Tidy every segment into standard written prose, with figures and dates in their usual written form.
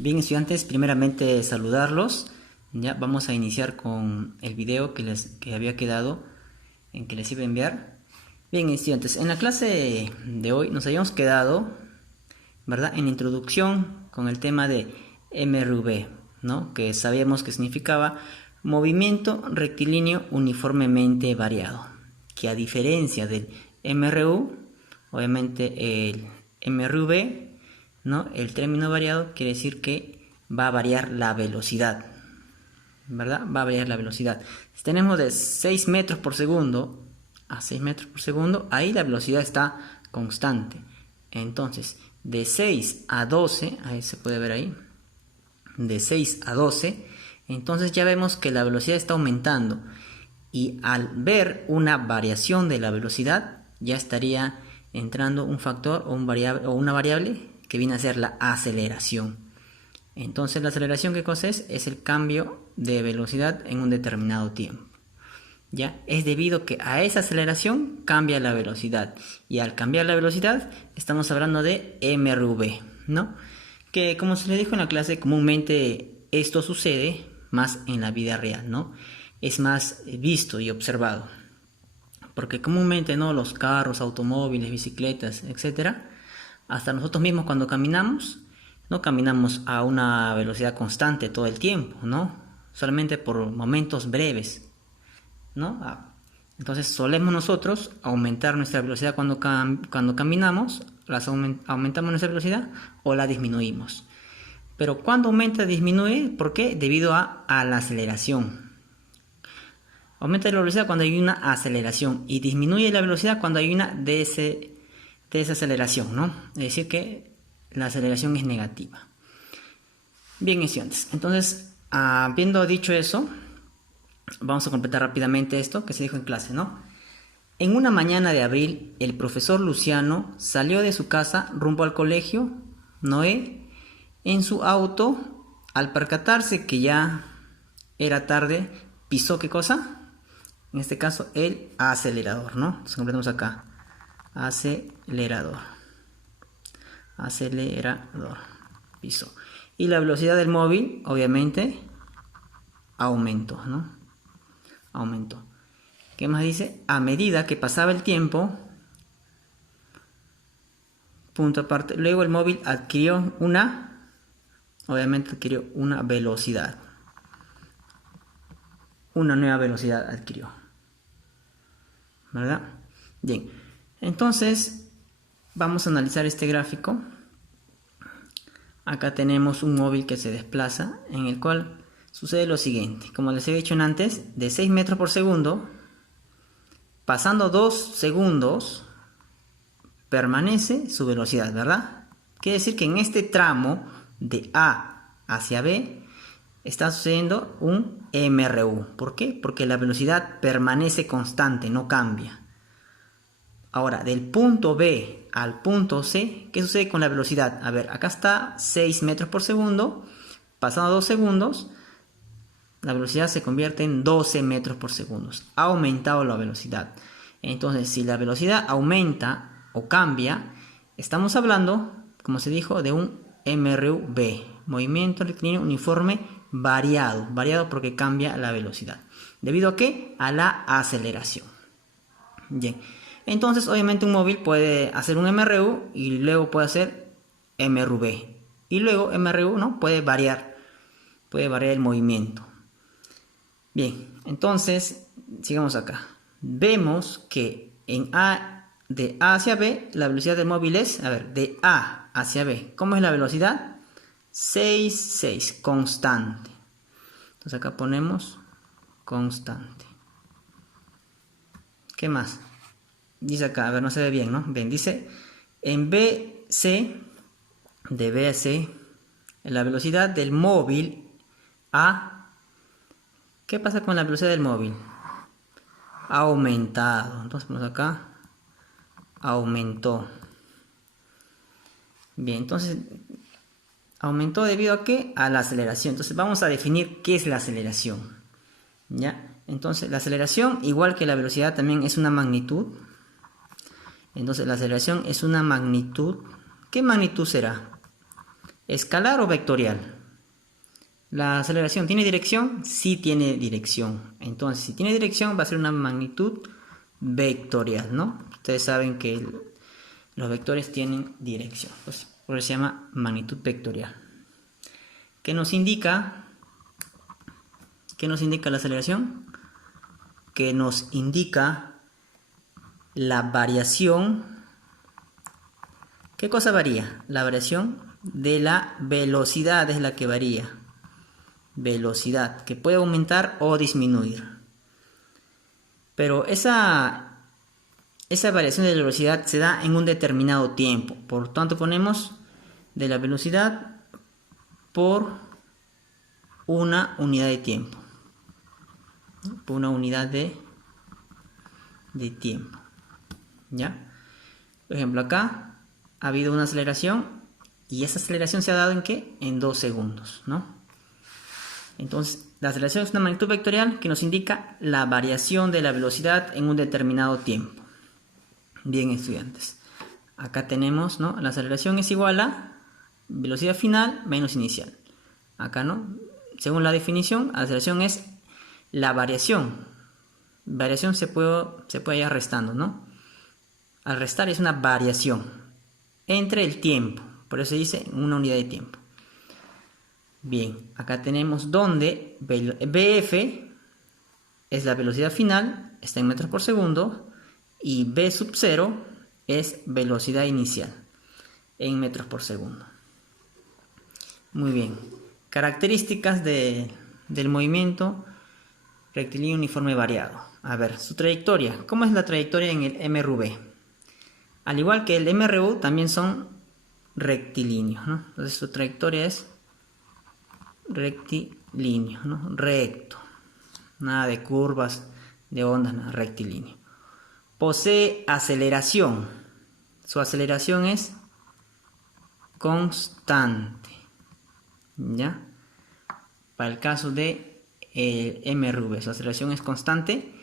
Bien, estudiantes, primeramente saludarlos. Ya vamos a iniciar con el video que había quedado en que les iba a enviar. Bien, estudiantes, en la clase de hoy nos habíamos quedado, ¿verdad?, en la introducción con el tema de MRV, ¿no?, que sabíamos que significaba movimiento rectilíneo uniformemente variado, que a diferencia del MRU, obviamente el MRV, ¿no?, el término variado quiere decir que va a variar la velocidad, ¿verdad? Va a variar la velocidad. Si tenemos de 6 metros por segundo a 6 metros por segundo, ahí la velocidad está constante. Entonces, de 6 a 12, ahí se puede ver ahí, de 6 a 12, entonces ya vemos que la velocidad está aumentando. Y al ver una variación de la velocidad, ya estaría entrando un factor o una variable que viene a ser la aceleración. Entonces la aceleración, ¿qué cosa es? Es el cambio de velocidad en un determinado tiempo. ¿Ya? Es debido que a esa aceleración cambia la velocidad. Y al cambiar la velocidad, estamos hablando de MRV, ¿no? Que como se le dijo en la clase, comúnmente esto sucede más en la vida real, ¿no? Es más visto y observado. Porque comúnmente, ¿no?, los carros, automóviles, bicicletas, etcétera, hasta nosotros mismos cuando caminamos, no caminamos a una velocidad constante todo el tiempo, ¿no? Solamente por momentos breves, ¿no? Entonces solemos nosotros aumentar nuestra velocidad cuando caminamos, aumentamos nuestra velocidad o la disminuimos. Pero cuando aumenta, disminuye, ¿por qué? Debido a la aceleración. Aumenta la velocidad cuando hay una aceleración y disminuye la velocidad cuando hay una desaceleración, ¿no? Es decir, que la aceleración es negativa. Bien, estudiantes, entonces, habiendo dicho eso, vamos a completar rápidamente esto que se dijo en clase, ¿no? En una mañana de abril, el profesor Luciano salió de su casa rumbo al colegio. Noé, en su auto, al percatarse que ya era tarde, pisó ¿qué cosa? En este caso, el acelerador, ¿no? Entonces completamos acá. Acelerador. Pisó. Y la velocidad del móvil, obviamente, aumentó, ¿no? Aumentó. ¿Qué más dice? A medida que pasaba el tiempo, punto aparte, luego el móvil adquirió una velocidad. Una nueva velocidad adquirió, ¿verdad? Bien, entonces vamos a analizar este gráfico. Acá tenemos un móvil que se desplaza, en el cual sucede lo siguiente. Como les he dicho antes, de 6 metros por segundo, pasando 2 segundos, permanece su velocidad, ¿verdad? Quiere decir que en este tramo de A hacia B está sucediendo un MRU. ¿Por qué? Porque la velocidad permanece constante, no cambia. Ahora, del punto B al punto C, ¿qué sucede con la velocidad? A ver, acá está 6 metros por segundo. Pasando 2 segundos, la velocidad se convierte en 12 metros por segundo. Ha aumentado la velocidad. Entonces, si la velocidad aumenta o cambia, estamos hablando, como se dijo, de un MRV, movimiento rectilíneo uniforme variado. Variado porque cambia la velocidad. ¿Debido a qué? A la aceleración. Bien. Entonces, obviamente un móvil puede hacer un MRU y luego puede hacer MRV. Y luego MRU, ¿no?, puede variar el movimiento. Bien, entonces, sigamos acá. Vemos que de A hacia B, la velocidad del móvil es, a ver, de A hacia B. ¿Cómo es la velocidad? 6, constante. Entonces acá ponemos constante. ¿Qué más? Dice acá, a ver, no se ve bien, ¿no? Bien, dice, en BC, de B a C, la velocidad del móvil A, ¿qué pasa con la velocidad del móvil? Ha aumentado. Entonces ponemos acá, aumentó. Bien, entonces, aumentó debido a ¿qué? A la aceleración. Entonces vamos a definir qué es la aceleración. ¿Ya? Entonces la aceleración, igual que la velocidad, también es una magnitud. Entonces la aceleración es una magnitud. ¿Qué magnitud será? ¿Escalar o vectorial? ¿La aceleración tiene dirección? Sí tiene dirección. Entonces, si tiene dirección va a ser una magnitud vectorial, ¿no? Ustedes saben que los vectores tienen dirección. Pues, por eso se llama magnitud vectorial. ¿Qué nos indica? ¿Qué nos indica la aceleración? Que nos indica la variación. ¿Qué cosa varía? La variación de la velocidad es la que varía. Velocidad, que puede aumentar o disminuir. Pero esa variación de velocidad se da en un determinado tiempo. Por tanto, ponemos de la velocidad por una unidad de tiempo. Por una unidad de tiempo. ¿Ya? Por ejemplo, acá ha habido una aceleración y esa aceleración se ha dado ¿en qué? En 2 segundos, ¿no? Entonces, la aceleración es una magnitud vectorial que nos indica la variación de la velocidad en un determinado tiempo. Bien, estudiantes. Acá tenemos, ¿no? La aceleración es igual a velocidad final menos inicial. Acá, ¿no? Según la definición, la aceleración es la variación. Variación se puede ir restando, ¿no? Al restar es una variación entre el tiempo. Por eso se dice una unidad de tiempo. Bien, acá tenemos donde BF es la velocidad final, está en metros por segundo, y B sub 0 es velocidad inicial, en metros por segundo. Muy bien, características del movimiento rectilíneo uniforme variado. A ver, su trayectoria. ¿Cómo es la trayectoria en el MRV? Al igual que el MRU, también son rectilíneos, ¿no? Entonces su trayectoria es rectilíneo, ¿no? Recto, nada de curvas, de ondas, nada, rectilíneo. Posee aceleración, su aceleración es constante, ¿ya? Para el caso de MRV, su aceleración es constante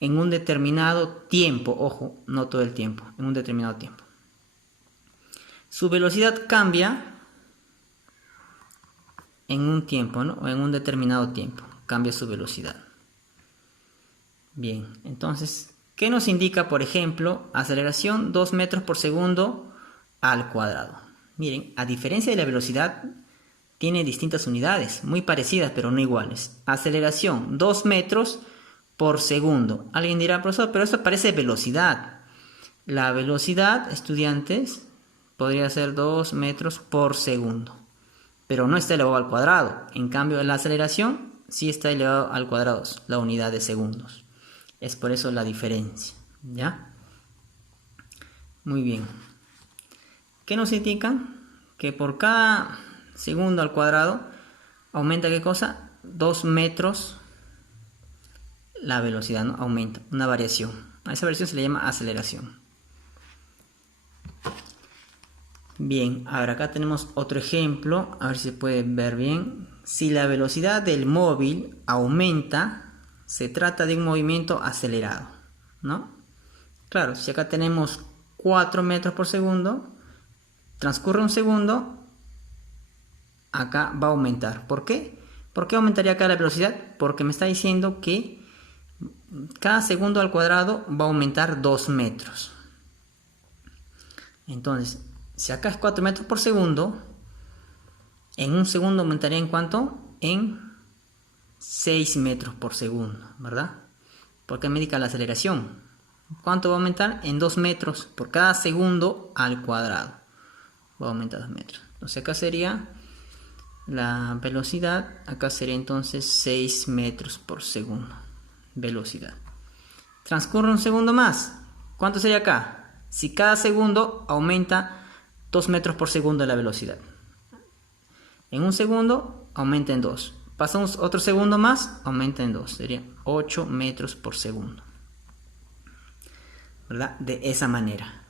en un determinado tiempo, ojo, no todo el tiempo, en un determinado tiempo. Su velocidad cambia en un tiempo, ¿no? O en un determinado tiempo, cambia su velocidad. Bien, entonces, ¿qué nos indica, por ejemplo, aceleración 2 metros por segundo al cuadrado? Miren, a diferencia de la velocidad, tiene distintas unidades, muy parecidas, pero no iguales. Aceleración 2 metros por segundo. Alguien dirá, profesor, pero esto parece velocidad. La velocidad, estudiantes, podría ser 2 metros por segundo, pero no está elevado al cuadrado. En cambio, la aceleración sí está elevado al cuadrado, la unidad de segundos. Es por eso la diferencia, ¿ya? Muy bien. ¿Qué nos indican? Que por cada segundo al cuadrado aumenta, ¿qué cosa? 2 metros la velocidad, ¿no? Aumenta, una variación. A esa variación se le llama aceleración. Bien, ahora acá tenemos otro ejemplo, a ver si se puede ver bien. Si la velocidad del móvil aumenta, se trata de un movimiento acelerado, ¿no? Claro, si acá tenemos 4 metros por segundo, transcurre un segundo, acá va a aumentar. ¿Por qué? ¿Por qué aumentaría acá la velocidad? Porque me está diciendo que cada segundo al cuadrado va a aumentar 2 metros. Entonces, si acá es 4 metros por segundo, en un segundo aumentaría ¿en cuánto? En 6 metros por segundo, ¿verdad? Porque me indica la aceleración. ¿Cuánto va a aumentar? En 2 metros por cada segundo al cuadrado. Va a aumentar 2 metros. Entonces acá sería la velocidad, acá sería entonces 6 metros por segundo. Velocidad. Transcurre un segundo más. ¿Cuánto sería acá? Si cada segundo aumenta 2 metros por segundo la velocidad. En un segundo aumenta en 2. Pasamos otro segundo más, aumenta en 2. Sería 8 metros por segundo. ¿Verdad? De esa manera.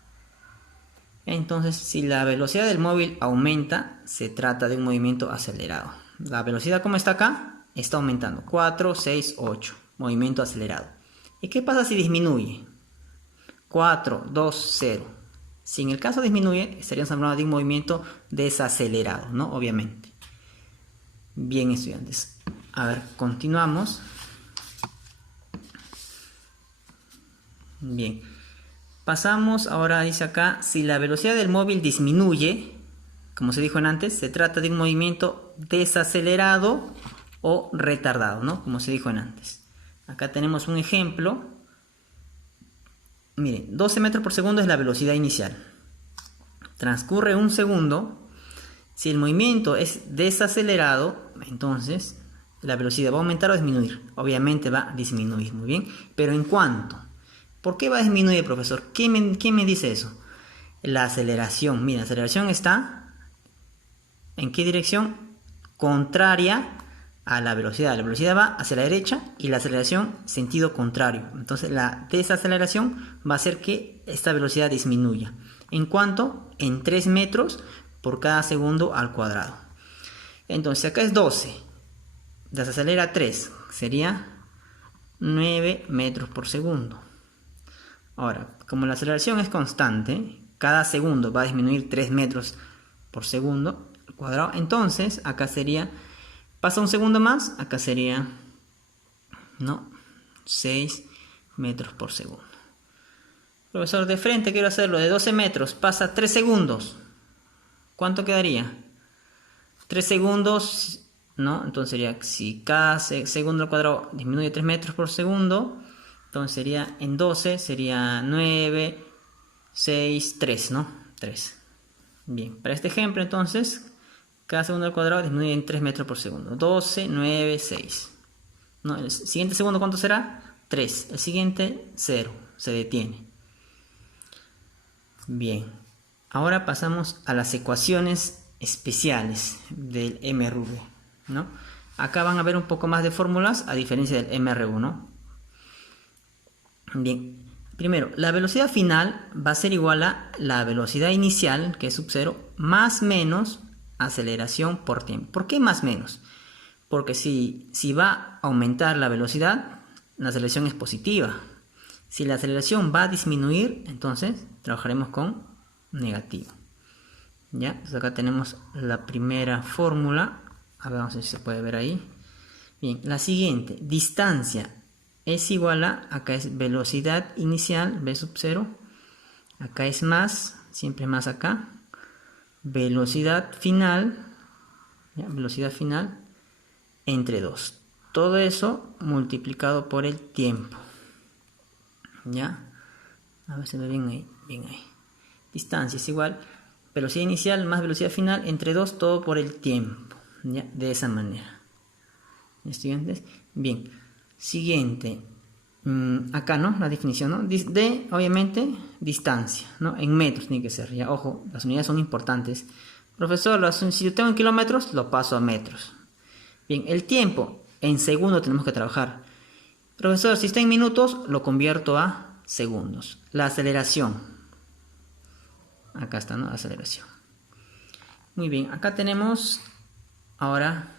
Entonces, si la velocidad del móvil aumenta, se trata de un movimiento acelerado. La velocidad, ¿cómo está acá? Está aumentando. 4, 6, 8. Movimiento acelerado. ¿Y qué pasa si disminuye? 4, 2, 0. Si en el caso disminuye, estaríamos hablando de un movimiento desacelerado, ¿no? Obviamente. Bien, estudiantes. A ver, continuamos. Bien. Pasamos, ahora dice acá, si la velocidad del móvil disminuye, como se dijo antes, se trata de un movimiento desacelerado o retardado, ¿no? Como se dijo antes. Acá tenemos un ejemplo. Miren, 12 metros por segundo es la velocidad inicial. Transcurre un segundo. Si el movimiento es desacelerado, entonces la velocidad va a aumentar o disminuir. Obviamente va a disminuir, muy bien. Pero ¿en cuánto? ¿Por qué va a disminuir, profesor? ¿Quién me dice eso? La aceleración. Mira, la aceleración está ¿en qué dirección? Contraria a la velocidad. La velocidad va hacia la derecha y la aceleración sentido contrario. Entonces la desaceleración va a hacer que esta velocidad disminuya. ¿En cuánto? En 3 metros por cada segundo al cuadrado. Entonces acá es 12. Desacelera 3. Sería 9 metros por segundo. Ahora, como la aceleración es constante, cada segundo va a disminuir 3 metros por segundo al cuadrado. Entonces acá sería, pasa un segundo más, acá sería, ¿no? 6 metros por segundo. Profesor, de frente quiero hacerlo de 12 metros, pasa 3 segundos. ¿Cuánto quedaría? 3 segundos, ¿no? Entonces sería, si cada segundo al cuadrado disminuye 3 metros por segundo, entonces sería en 12, sería 9, 6, 3, ¿no? 3. Bien, para este ejemplo entonces, cada segundo al cuadrado disminuye en 3 metros por segundo. 12, 9, 6. ¿No? El siguiente segundo, ¿cuánto será? 3. El siguiente, 0. Se detiene. Bien. Ahora pasamos a las ecuaciones especiales del MRV, ¿no? Acá van a ver un poco más de fórmulas a diferencia del MRU, ¿no? Bien. Primero, la velocidad final va a ser igual a la velocidad inicial, que es sub 0, más menos aceleración por tiempo. ¿Por qué más menos? Porque si va a aumentar la velocidad, la aceleración es positiva. Si la aceleración va a disminuir, entonces trabajaremos con negativo. ¿Ya? Entonces acá tenemos la primera fórmula. A ver, vamos a ver si se puede ver ahí. Bien, la siguiente, distancia es igual a, acá es velocidad inicial, v sub 0. Acá es más, siempre más acá. Velocidad final, ¿ya? Velocidad final entre 2. Todo eso multiplicado por el tiempo. ¿Ya? A ver si me bien ahí, bien ahí. Distancia es igual velocidad inicial más velocidad final entre 2, todo por el tiempo. ¿Ya? De esa manera. ¿Estudiantes? Bien. Siguiente. Acá, ¿no? La definición, ¿no? De, obviamente, distancia, ¿no? En metros tiene que ser. Ya, ojo, las unidades son importantes. Profesor, si yo tengo en kilómetros, lo paso a metros. Bien, el tiempo, en segundos tenemos que trabajar. Profesor, si está en minutos, lo convierto a segundos. La aceleración. Acá está, ¿no? Aceleración. Muy bien, acá tenemos, ahora,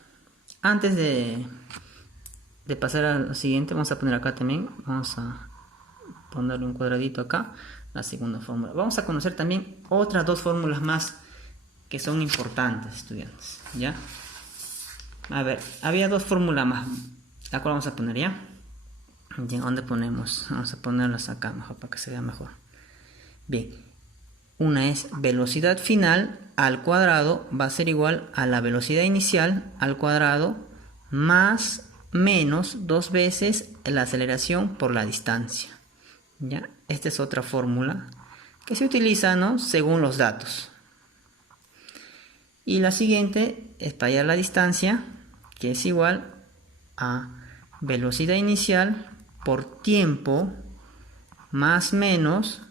antes de pasar al siguiente, vamos a poner acá también, vamos a ponerle un cuadradito acá, la segunda fórmula. Vamos a conocer también otras dos fórmulas más que son importantes, estudiantes, ¿ya? A ver, había dos fórmulas más, la cual vamos a poner, ¿ya? Bien, ¿dónde ponemos? Vamos a ponerlas acá mejor para que se vea mejor. Bien, una es velocidad final al cuadrado va a ser igual a la velocidad inicial al cuadrado más menos 2 veces la aceleración por la distancia. ¿Ya? Esta es otra fórmula que se utiliza, ¿no? Según los datos. Y la siguiente es para hallar la distancia, que es igual a velocidad inicial por tiempo más menos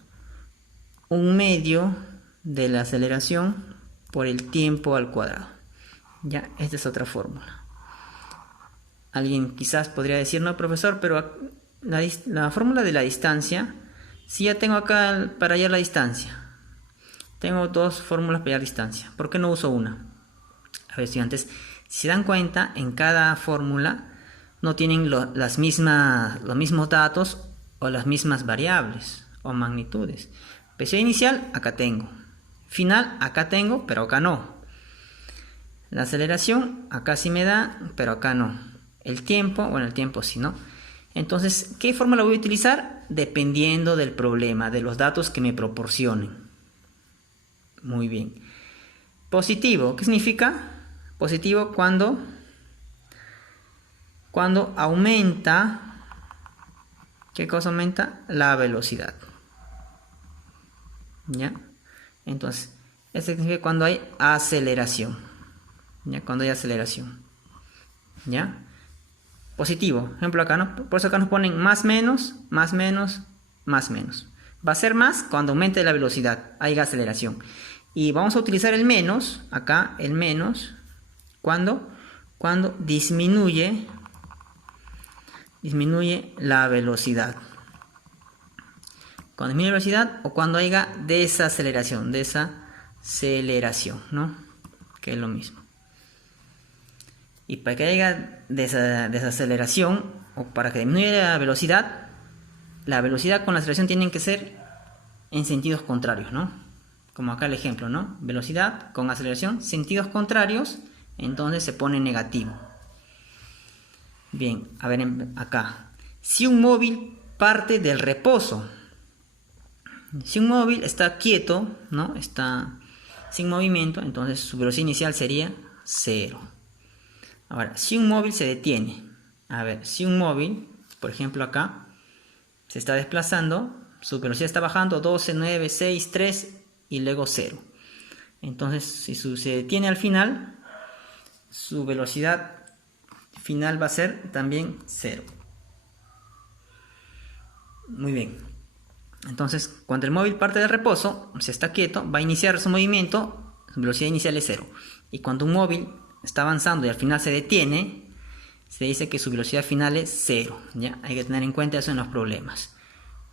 un medio de la aceleración por el tiempo al cuadrado. Ya, esta es otra fórmula. Alguien quizás podría decir, no, profesor, pero la fórmula de la distancia, si ya tengo acá para hallar la distancia, tengo dos fórmulas para hallar distancia, ¿por qué no uso una? A ver, estudiantes, si se dan cuenta, en cada fórmula no tienen los mismos datos o las mismas variables o magnitudes. Velocidad inicial, acá tengo. Final, acá tengo, pero acá no. La aceleración, acá sí me da, pero acá no. El tiempo, bueno, el tiempo sí, ¿no? Entonces, ¿qué fórmula voy a utilizar? Dependiendo del problema, de los datos que me proporcionen. Muy bien. Positivo, ¿qué significa? Positivo cuando aumenta, ¿qué cosa aumenta? La velocidad. ¿Ya? Entonces, eso significa cuando hay aceleración. ¿Ya? Cuando hay aceleración. ¿Ya? Positivo, ejemplo acá, ¿no? Por eso acá nos ponen más menos, más menos, más menos. Va a ser más cuando aumente la velocidad, haya aceleración. Y vamos a utilizar el menos, acá el menos, cuando disminuye la velocidad. Cuando disminuye la velocidad o cuando haya desaceleración, ¿no? Que es lo mismo. Y para que haya desaceleración o para que disminuya la velocidad con la aceleración tienen que ser en sentidos contrarios, ¿no? Como acá el ejemplo, ¿no? Velocidad con aceleración, sentidos contrarios, entonces se pone negativo. Bien, a ver acá. Si un móvil parte del reposo, si un móvil está quieto, ¿no? Está sin movimiento, entonces su velocidad inicial sería 0. Ahora, si un móvil se detiene, a ver, si un móvil, por ejemplo acá, se está desplazando, su velocidad está bajando 12, 9, 6, 3 y luego 0. Entonces, si se detiene al final, su velocidad final va a ser también 0. Muy bien. Entonces, cuando el móvil parte del reposo, se está quieto, va a iniciar su movimiento, su velocidad inicial es 0. Y cuando un móvil está avanzando y al final se detiene, se dice que su velocidad final es 0. ¿Ya? Hay que tener en cuenta eso en los problemas.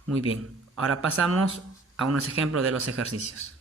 Muy bien. Ahora pasamos a unos ejemplos de los ejercicios.